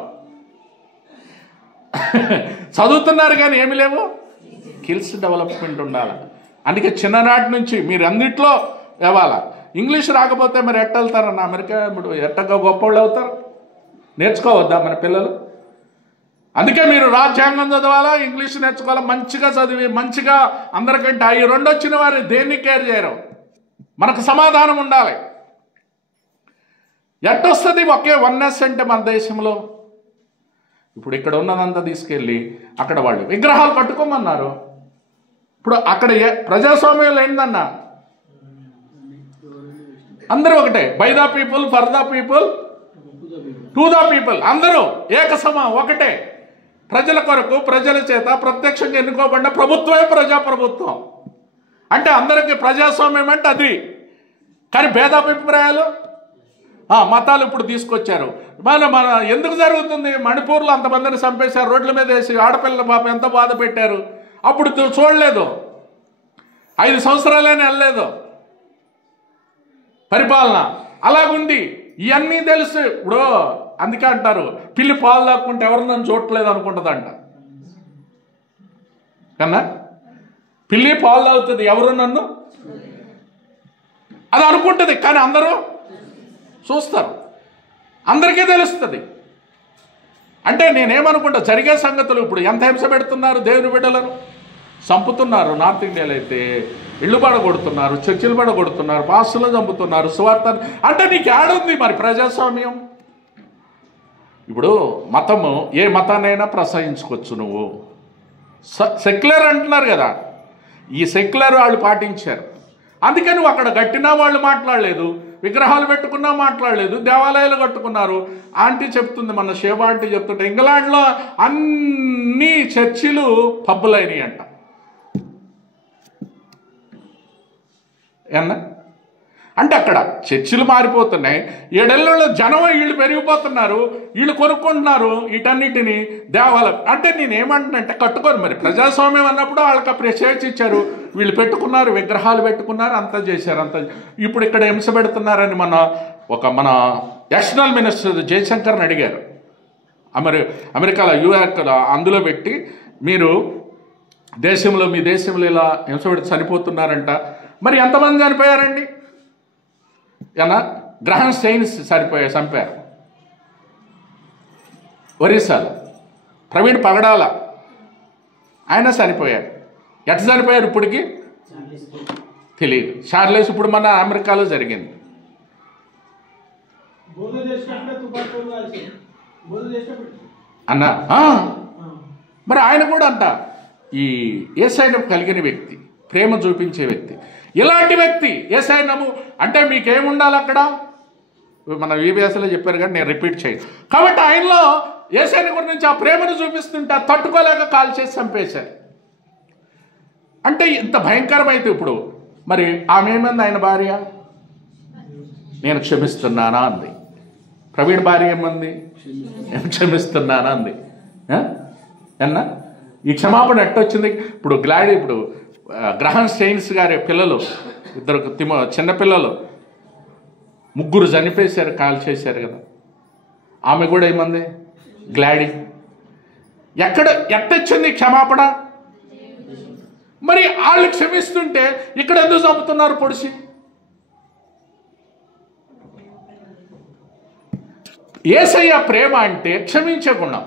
చదువుతున్నారు కానీ ఏమి లేవు, స్కిల్స్ డెవలప్మెంట్ ఉండాలి. అందుకే చిన్ననాటి నుంచి మీరు అన్నిట్లో ఇవ్వాలా. ఇంగ్లీష్ రాకపోతే మరి ఎట్ట వెళ్తారన్న అమెరికా? ఇప్పుడు ఎట్టగా గొప్పవాళ్ళు అవుతారు? నేర్చుకోవద్దా మన పిల్లలు? అందుకే మీరు రాజ్యాంగం చదవాలా, ఇంగ్లీష్ నేర్చుకోవాలా. మంచిగా చదివి మంచిగా అందరికంటే ఈ 2 వచ్చిన వారు దేన్ని కేర్ చేయరు. మనకు సమాధానం ఉండాలి. ఎట్టొస్తుంది ఒకే వన్నెస్ అంటే మన దేశంలో? ఇప్పుడు ఇక్కడ ఉన్నదంతా తీసుకెళ్ళి అక్కడ వాళ్ళు విగ్రహాలు కట్టుకోమన్నారు. ఇప్పుడు అక్కడ ప్రజాస్వామ్యంలో ఏందన్నా? అందరూ ఒకటే. By the people, for the people, to the people. అందరూ ఒకటే. ప్రజల కొరకు, ప్రజల చేత ప్రత్యక్షంగా ఎన్నుకోబడిన ప్రభుత్వమే ప్రజాప్రభుత్వం. అంటే అందరికీ ప్రజాస్వామ్యం అంటే అది. కానీ భేదాభిప్రాయాలు, మతాలు ఇప్పుడు తీసుకొచ్చారు. మన ఎందుకు జరుగుతుంది? మణిపూర్లో అంతమందిని చంపేశారు, రోడ్ల మీద వేసి ఆడపిల్లల పాప ఎంత బాధ పెట్టారు. అప్పుడు చూడలేదు, 5 సంవత్సరాలైనా వెళ్ళలేదు పరిపాలన. అలాగుంది. ఇవన్నీ తెలుసు ఇప్పుడు. అందుకే అంటారు, పిల్లి పాలు తాక్కుంటే ఎవరు నన్ను చూడట్లేదు అనుకుంటుందంట. కన్నా పిల్లి పాలు తాగుతుంది, ఎవరు నన్ను అది అనుకుంటుంది. కానీ అందరూ చూస్తారు, అందరికీ తెలుస్తుంది. అంటే నేనేమనుకుంటా, జరిగే సంగతులు ఇప్పుడు ఎంత హింస పెడుతున్నారు, దేవుని బిడ్డలను చంపుతున్నారు. నార్త్ ఇండియాలో అయితే ఇళ్ళు పడగొడుతున్నారు, చర్చిలు పడగొడుతున్నారు, పాస్టులను చంపుతున్నారు, సువార్త. అంటే నీకు ఏడుంది మరి ప్రజాస్వామ్యం? ఇప్పుడు మతము, ఏ మతాన్నైనా ప్రసవించుకోవచ్చు నువ్వు. సెక్యులర్ అంటున్నారు కదా, ఈ సెక్యులర్ వాళ్ళు పాటించారు. అందుకే నువ్వు అక్కడ గట్టినా వాళ్ళు మాట్లాడలేదు, విగ్రహాలు పెట్టుకున్నా మాట్లాడలేదు, దేవాలయాలు కట్టుకున్నారు. ఆంటీ చెప్తుంది, మన శేవ ఆంటీ చెప్తుంటే ఇంగ్లాండ్లో అన్ని చర్చిలు పబ్బులైనవి అంట. ఏమన్నా అంటే అక్కడ చర్చిలు మారిపోతున్నాయి, 7 ఏళ్లలో జనం వీళ్ళు పెరిగిపోతున్నారు, వీళ్ళు కొనుక్కుంటున్నారు వీటన్నిటిని దేవాలయం. అంటే నేనేమంటున్నానంటే కట్టుకోరు, మరి ప్రజాస్వామ్యం అన్నప్పుడు వాళ్ళకి అప్పుడు స్వేచ్ఛ ఇచ్చారు, వీళ్ళు పెట్టుకున్నారు, విగ్రహాలు పెట్టుకున్నారు, అంతా చేశారు, అంతా. ఇప్పుడు ఇక్కడ హింస పెడుతున్నారని మన ఎక్స్టర్నల్ మినిస్టర్ జయశంకర్ని అడిగారు అమెరికాలో, న్యూయార్క్లో, అందులో పెట్టి మీరు మీ దేశంలో ఇలా హింస పెట్టి చనిపోతున్నారంట. మరి ఎంతమంది చనిపోయారండి? ఏనా గ్రహం స్టెయిన్స్ చంపారు ఒరిస్సాలో. ప్రవీణ్ పగడాల ఆయన చనిపోయారు. ఎట్లా చనిపోయారు ఇప్పటికి తెలియదు. షార్లెస్ ఇప్పుడు మన అమెరికాలో జరిగింది. అన్న మరి ఆయన కూడా అంట ఈ యేసయ్యను కలిగిన వ్యక్తి, ప్రేమ చూపించే వ్యక్తి, ఇలాంటి వ్యక్తి యేసయ్యను అంటే మీకేముండాలి అక్కడ? మన వీబీఎస్లో చెప్పారు కానీ నేను రిపీట్ చేయను. కాబట్టి ఆయనలో యేసయ్య గురించి ఆ ప్రేమను చూపిస్తుంటే తట్టుకోలేక కాల్ చేసి చంపేశారు. అంటే ఇంత భయంకరమైతే ఇప్పుడు మరి ఆమె ఏమంది? ఆయన భార్య నేను క్షమిస్తున్నానా అంది. ప్రవీణ్ భార్య ఏమంది? నేను క్షమిస్తున్నానా అంది. అన్నా ఈ క్షమాపణ ఎట్టొచ్చింది? ఇప్పుడు గ్రహం స్టెయిన్స్ గారి పిల్లలు, 2 చిన్నపిల్లలు, 3 చనిపోయేశారు, కాల్ చేశారు కదా. ఆమె కూడా ఏమంది? గ్లాడీ. ఎట్టొచ్చింది క్షమాపణ? మరి వాళ్ళు క్షమిస్తుంటే ఇక్కడ ఎందుకు చంపుతున్నారు పొడిచి? యేసయ్య ప్రేమ అంటే క్షమించే గుణం.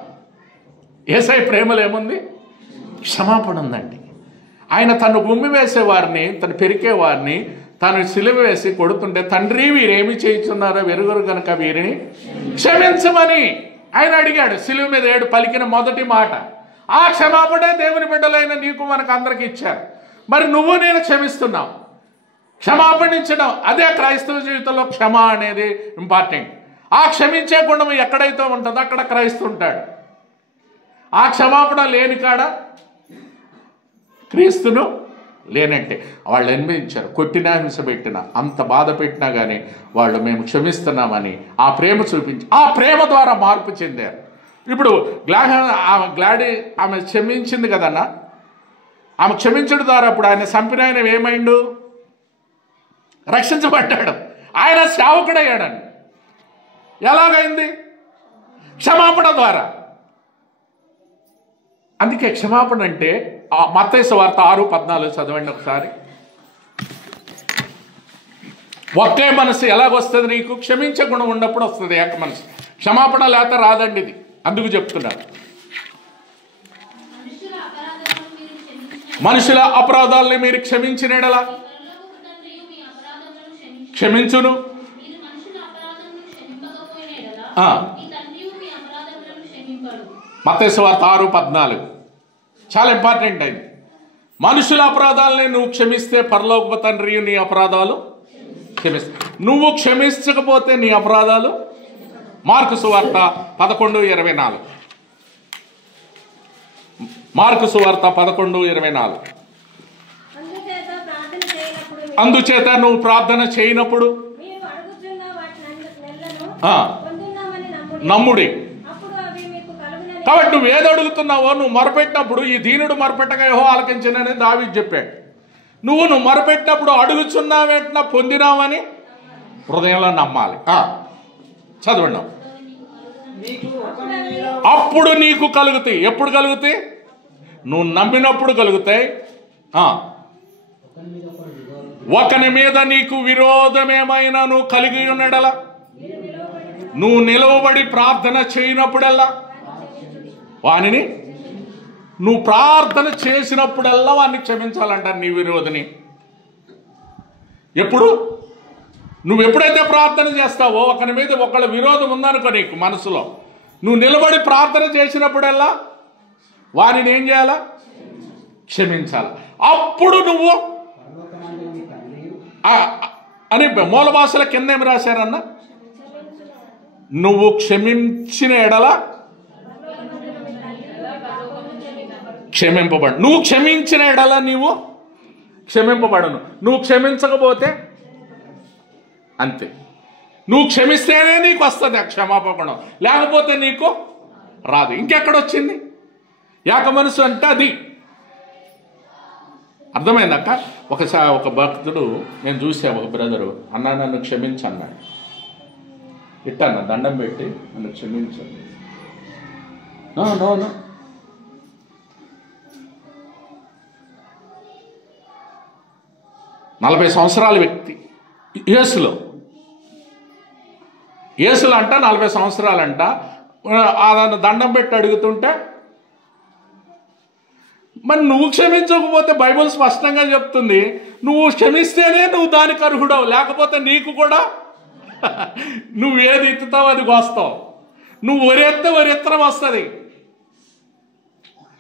యేసయ్య ప్రేమలో ఏముంది? క్షమాపణ ఉందండి. ఆయన తను గుమ్మి వేసేవారిని, తను పెరికేవారిని తను సిలువ వేసి కొడుతుంటే, తండ్రి వీరేమి చేయుచున్నారో వెరుగురు కనుక వీరిని క్షమించమని ఆయన అడిగాడు. సిలువ మీద పలికిన మొదటి మాట. ఆ క్షమాపణే దేవుని బిడ్డలైన నీకు మనకు అందరికి ఇచ్చారు. మరి నువ్వు నేను క్షమిస్తున్నావు, క్షమాపణించడం అదే క్రైస్తవ జీవితంలో క్షమ అనేది ఇంపార్టెంట్. ఆ క్షమించే గుణం ఎక్కడైతే ఉంటుందో అక్కడ క్రైస్తుంటాడు. ఆ క్షమాపణ లేని కాడ క్రీస్తును లేనంటే. వాళ్ళు అనిపించారు, కొట్టినా హింస పెట్టినా అంత బాధ పెట్టినా కానీ వాళ్ళు మేము క్షమిస్తున్నామని ఆ ప్రేమ చూపించి ఆ ప్రేమ ద్వారా మార్పు చెందారు. ఇప్పుడు గ్లాడీ ఆమె క్షమించింది కదన్న, ఆమె క్షమించడం ద్వారా ఇప్పుడు ఆయన చంపిన ఆయన ఏమైండు? రక్షించబడ్డాడు. ఆయన సేవకుడయ్యాడని. ఎలాగైంది? క్షమాపణ ద్వారా. అందుకే క్షమాపణ అంటే మత్తయి సువార్త 6:14 చదవండి ఒకసారి. ఒకే మనసు ఎలాగొస్తుంది? నీకు క్షమించే గుణం ఉన్నప్పుడు వస్తుంది ఏక మనసు. క్షమాపణ లేక రాదండి ఇది. అందుకు చెప్తున్నాడు, మనుషుల అపరాధాలని మీరు క్షమించిన యెడల క్షమించును. మత్తయి సువార్త 6:14 చాలా ఇంపార్టెంట్ అయింది. మనుషుల అపరాధాలని నువ్వు క్షమిస్తే పరలోకపు తండ్రి నీ అపరాధాలు క్షమిస్తా. నువ్వు క్షమించకపోతే నీ అపరాధాలు. మార్కు సువార్త 11:24. మార్కు సువార్త 11:24. అందుచేత నువ్వు ప్రార్థన చేయనప్పుడు నమ్ముడి. కాబట్టి నువ్వు ఏది అడుగుతున్నావో నువ్వు మొరపెట్టినప్పుడు, ఈ దీనుడు మొరపెట్టగా యెహోవా ఆలకించినని దావీదు చెప్పాడు. నువ్వు మొరపెట్టినప్పుడు అడుగుచున్నావేంటన్నా పొందినావని హృదయంలో నమ్మాలి. చదవండి. అప్పుడు నీకు కలుగుతాయి. ఎప్పుడు కలుగుతాయి? నువ్వు నమ్మినప్పుడు కలుగుతాయి. ఒకని మీద నీకు విరోధమేమైనా నువ్వు కలిగి ఉన్నడలా, నువ్వు నిలవబడి ప్రార్థన చేయనప్పుడల్లా వానిని, నువ్వు ప్రార్థన చేసినప్పుడల్లా వాడిని క్షమించాలంటారు నీ విరోధిని. ఎప్పుడు? నువ్వు ఎప్పుడైతే ప్రార్థన చేస్తావో, ఒకరి మీద ఒకళ్ళ విరోధం ఉందనుకో నీకు మనసులో, నువ్వు నిలబడి ప్రార్థన చేసినప్పుడల్లా వారిని ఏం చేయాలా? క్షమించాలి. అప్పుడు నువ్వు అని మూల భాషల కింద ఏమి రాశారన్న? నువ్వు క్షమించిన ఎడల క్షమింపబడు. నువ్వు క్షమించిన ఎడల నీవు క్షమింపబడను. నువ్వు క్షమించకపోతే అంతే. నువ్వు క్షమిస్తేనే నీకు వస్తుంది ఆ క్షమాపణ, లేకపోతే నీకు రాదు. ఇంకెక్కడొచ్చింది ఏక మనసు అంటే? అది అర్థమైందక్క. ఒకసారి ఒక భక్తుడు నేను చూసాను, ఒక బ్రదరు, అన్నా నన్ను క్షమించన్నాడు. ఇట్టన్న దండం పెట్టి నన్ను క్షమించండి. నో 40 సంవత్సరాల వ్యక్తి యేసులో అంట 40 సంవత్సరాలంట. దండం పెట్టి అడుగుతుంటే, మరి నువ్వు క్షమించకపోతే బైబిల్ స్పష్టంగా చెప్తుంది, నువ్వు క్షమిస్తేనే నువ్వు దానికి అర్హుడవు, లేకపోతే నీకు కూడా నువ్వు ఏది ఎత్తుతావు అది కోస్తావు. నువ్వు వరెత్తే విత్తనం వస్తుంది.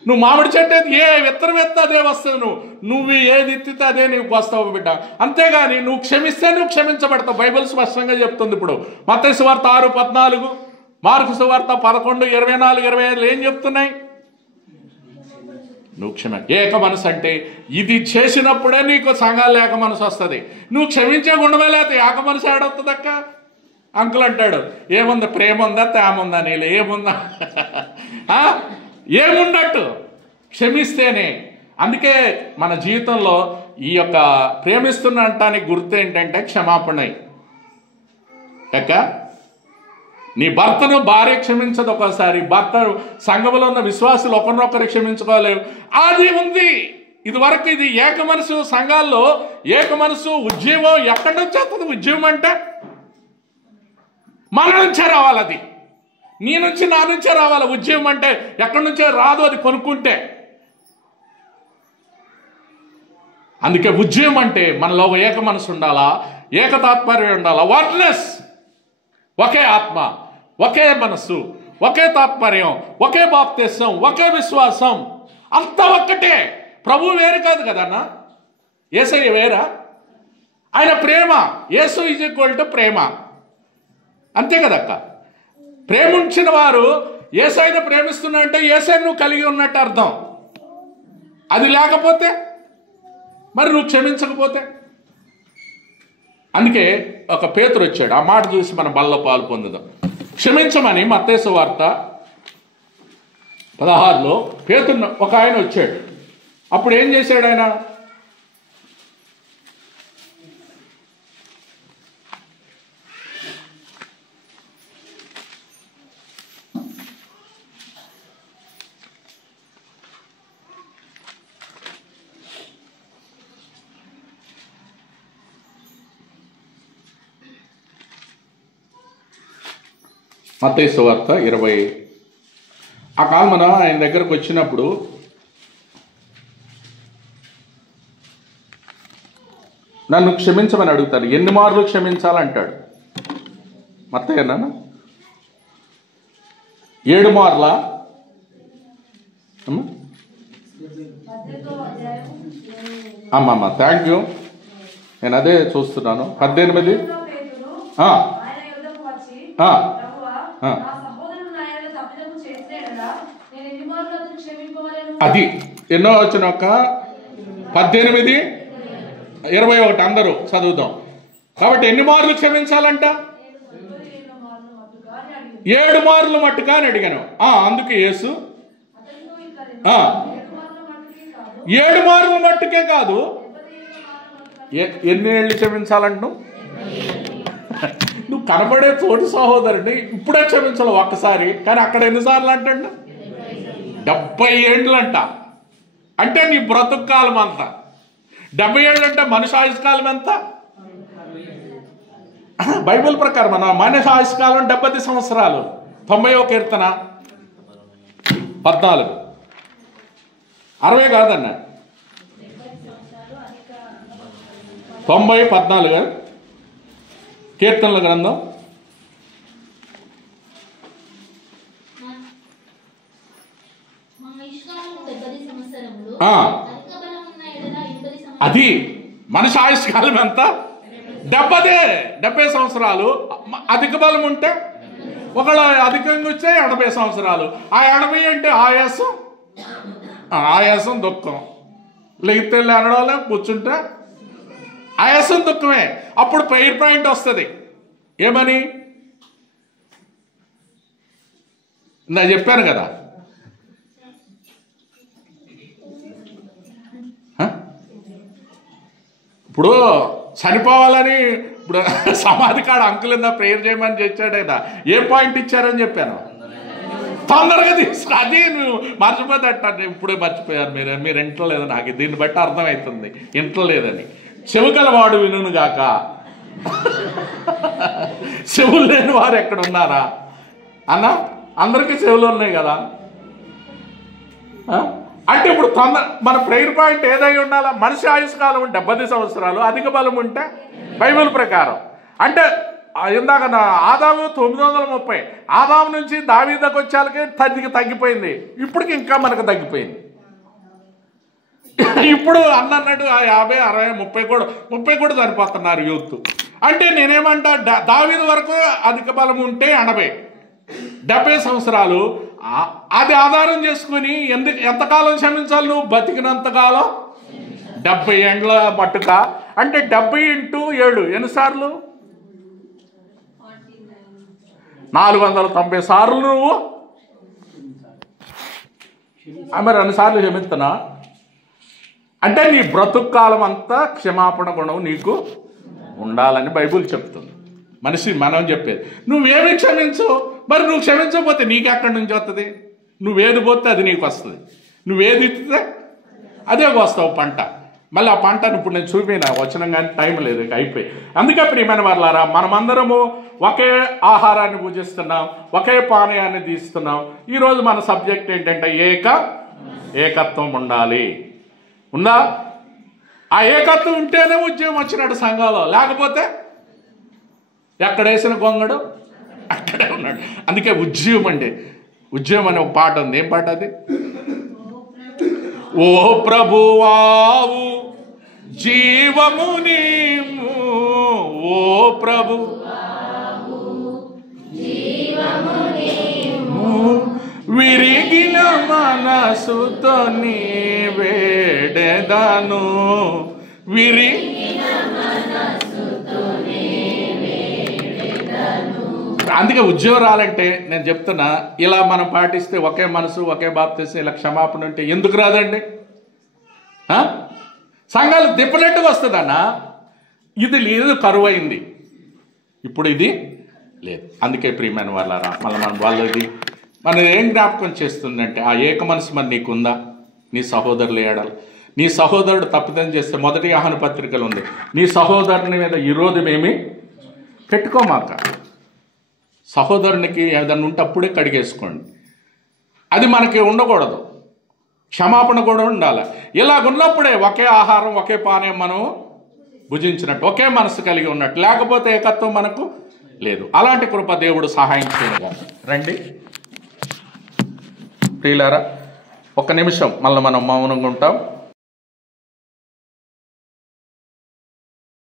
నువ్వు మామిడి చెట్టు ఏ విత్తనం ఎత్తే అదే వస్తుంది. నువ్వు ఏది ఎత్తితే అదే నీకు వస్తావు బిడ్డ. అంతేగాని నువ్వు క్షమిస్తే నువ్వు క్షమించబడతావు. బైబిల్ స్పష్టంగా చెప్తుంది. ఇప్పుడు మత్తయి సువార్త 6:14, మార్కు సువార్త 11:24-25 ఏం చెప్తున్నాయి? నువ్వు ఏక మనసు అంటే ఇది చేసినప్పుడే నీకు సంఘాలు ఏక మనసు వస్తుంది. నువ్వు క్షమించే గుణమే లేకపోతే ఏక మనసు ఏడవుతుందక్క. అంకుల్ అంటాడు, ఏముందా, ప్రేమ ఉందా, తేమ ఉందా, నీళ్ళు ఏముందా, ఏముండట్టు క్షమిస్తేనే. అందుకే మన జీవితంలో ఈ యొక్క ప్రేమిస్తున్న అంటానికి గుర్తు ఏంటంటే క్షమాపణ. నీ భర్తను భార్య క్షమించదు. ఒకసారి భర్త సంఘంలో ఉన్న విశ్వాసులు ఒకరినొకరు క్షమించుకోలేవు. అది ఉంది. ఇదివరకు ఇది ఏక మనసు. సంఘాల్లో ఏక మనసు ఉద్యమం ఎక్కడి నుంచి వస్తుంది? ఉద్యమం అంటే మన నుంచే రావాలి. అది నీ నుంచి నా నుంచే రావాలి. ఉద్యమం అంటే ఎక్కడి నుంచే రాదు, అది కొనుక్కుంటే. అందుకే ఉద్యమం అంటే మనలో ఏక మనసు ఉండాలా, ఏకతాత్పర్యం ఉండాలా, వన్‌నెస్, ఒకే ఆత్మ, ఒకే మనస్సు, ఒకే తాత్పర్యం, ఒకే బాప్తిసం, ఒకే విశ్వాసం, అంతా ఒక్కటే. ప్రభు వేరు కాదు కదన్నా, యేసయ్య వేరా? ఆయన ప్రేమ. యేసు ఈజ్ ఈక్వల్ టు ప్రేమ. అంతే కదక్క. ప్రేమించిన వారు యేసయ్యను ప్రేమిస్తున్నంటే యేసయ్యను నువ్వు కలిగి ఉన్నట్టు అర్థం. అది లేకపోతే మరి నువ్వు క్షమించకపోతే. అందుకే ఒక పేతురు వచ్చాడు. ఆ మాట చూసి మన బల్ల పాలు పొందుదాం. క్షమించమని మత్తయి సువార్త 16లో పేతురు ఒక ఆయన వచ్చాడు. అప్పుడు ఏం చేశాడు ఆయన? మత్తయి సువార్త 20. ఆ కాలమున ఆయన దగ్గరకు వచ్చినప్పుడు నన్ను క్షమించమని అడుగుతాడు. ఎన్ని మార్లు క్షమించాలంటాడు? మత్తయి అన్నా 7 మార్లా? అమ్మమ్మ థ్యాంక్ యూ. నేను అదే చూస్తున్నాను. 18. అది ఎన్నో వచ్చిన ఒక 18, 21 అందరూ చదువుదాం. కాబట్టి ఎన్ని మార్లు క్షమించాలంట? 7 మార్లు మట్టుగా అని అడిగాను. అందుకే యేసు 7 మార్లు మట్టుకే కాదు, ఎన్ని ఏళ్ళు క్షమించాలంటు? నువ్వు కనబడే తోటి సహోదరుని ఇప్పుడే క్షమించాలి ఒక్కసారి, కానీ అక్కడ ఎన్నిసార్లు అంటండు? 70 ఏళ్ళు అంట. అంటే నీ బ్రతుకు కాలం అంతా. 70 ఏళ్ళు అంటే మనిషి ఆయుష్కాలం ఎంత? బైబిల్ ప్రకారం మనిషి ఆయుష్కాలం 70 సంవత్సరాలు. 90వ కీర్తన 14. 60 కాదన్న, 90, 14 కీర్తనల గ్రంథం. అది మనిషి ఆయుష్కాలం ఎంత? 70 సంవత్సరాలు. అధిక బలం ఉంటే ఒకళ్ళు అధికంగా వచ్చే 80 సంవత్సరాలు. ఆ 80 అంటే ఆయాసం దుఃఖం. లేగితే లేనడం కూర్చుంటే ఆయాసం దుఃఖమే. అప్పుడు ప్రేయర్ పాయింట్ వస్తుంది. ఏమని నా చెప్పాను కదా, ఇప్పుడు చనిపోవాలని ఇప్పుడు సమాధి కాడ అంకుల్ ప్రేయర్ చేయమని చేశాడు కదా, ఏ పాయింట్ ఇచ్చారని చెప్పాను, తొందరగా తీసుకు. అది నువ్వు మర్చిపోతేట. ఇప్పుడే మర్చిపోయారు మీరు ఇంటలేదు. నాకు దీన్ని బట్టి అర్థమవుతుంది ఇంటలేదని. చెవుగలవాడు వినుగాక. చెవులు లేని వారు ఎక్కడ ఉన్నారా అన్న? అందరికీ చెవులు ఉన్నాయి కదా. అంటే ఇప్పుడు మన ప్రేయర్ పాయింట్ ఏదై ఉండాలా? మనిషి ఆయుష్కాలం 70 సంవత్సరాలు, అధిక బలం ఉంటే బైబిల్ ప్రకారం. అంటే ఇందాక ఆదాము 930, ఆదాము నుంచి దావీదుకు వచ్చేళ్ళకి తగ్గిపోయింది. ఇప్పటికి ఇంకా మనకు తగ్గిపోయింది. ఇప్పుడు అన్నట్టు 50, 60, 30 కూడా సరిపోతున్నారు యూత్. అంటే నేనేమంటా, దావీదు వరకు అధిక బలం ఉంటే 70 సంవత్సరాలు. అది ఆధారం చేసుకుని ఎంతకాలం క్షమించాలి? నువ్వు బతికినంతకాలం 70 ఏండ్ల మట్టుక. అంటే 70 × 7 ఎన్నిసార్లు? 490 సార్లు నువ్వు మరి అన్నిసార్లు క్షమిస్తున్నా అంటే నీ బ్రతుకు కాలం అంతా క్షమాపణ గుణం నీకు ఉండాలని బైబిల్ చెప్తుంది. మనిషి మనం చెప్పేది. నువ్వేమి క్షమించు, మరి నువ్వు క్షమించకపోతే నీకు ఎక్కడి నుంచి వస్తుంది? నువ్వేది పోతే అది నీకు వస్తుంది. నువ్వేది ఇస్తే అదే వస్తావు పంట. మళ్ళీ ఆ పంటను ఇప్పుడు నేను చూపినా వచ్చిన కానీ టైం లేదు, ఇక అయిపోయి. అందుకే ప్రియమైన వాళ్ళారా, మనమందరము ఒకే ఆహారాన్ని పూజిస్తున్నాం, ఒకే పానీయాన్ని తీస్తున్నాం. ఈరోజు మన సబ్జెక్ట్ ఏంటంటే ఏకత్వం ఉండాలి. ఉందా? ఆ ఏకత్వం ఉంటేనే ఉద్యమం వచ్చినట్టు సంఘంలో. లేకపోతే ఎక్కడేసిన గొంగడు అక్కడే ఉన్నాడు. అందుకే ఉద్యమం అంటే ఉద్యమం అనే ఒక పాట ఉంది. ఏం పాట అది? ఓ ప్రభువావు జీవము నీవు, ఓ ప్రభు విరిగిన మనసుతో నీ వేడెదను, అందుకే ఉద్యోగం రాలంటే నేను చెప్తున్నా, ఇలా మనం పాటిస్తే ఒకే మనసు ఒకే బాప్తిసం ఇలా క్షమాపణ ఉంటే ఎందుకు రాదండి? సంఘాలు దిప్పనట్టుగా వస్తుందన్నా. ఇది లేదు, కరువు అయింది. ఇప్పుడు ఇది లేదు. అందుకే ప్రియమైన వాళ్ళారా, మళ్ళీ వాళ్ళది మన ఏం జ్ఞాపకం చేస్తుందంటే ఆ ఏక మనసు మరి నీకుందా? నీ సహోదరులు ఏడాలి. నీ సహోదరుడు తప్పిదం చేస్తే మొదటి ఆహ్వాన పత్రికలు ఉంది, నీ సహోదరుని మీద విరోధమేమి పెట్టుకోమాక. సహోదరునికి ఏదన్నా ఉంటే అప్పుడే కడిగేసుకోండి. అది మనకి ఉండకూడదు. క్షమాపణ కూడా ఉండాలి. ఇలాగున్నప్పుడే ఒకే ఆహారం ఒకే పానీయం మనం భుజించినట్టు, ఒకే మనసు కలిగి ఉన్నట్టు. లేకపోతే ఏకత్వం మనకు లేదు. అలాంటి కృప దేవుడు సహాయం చేయగా. రండి ప్రియులారా, 1 నిమిషం మళ్ళీ మనం మౌనంగా ఉంటాం.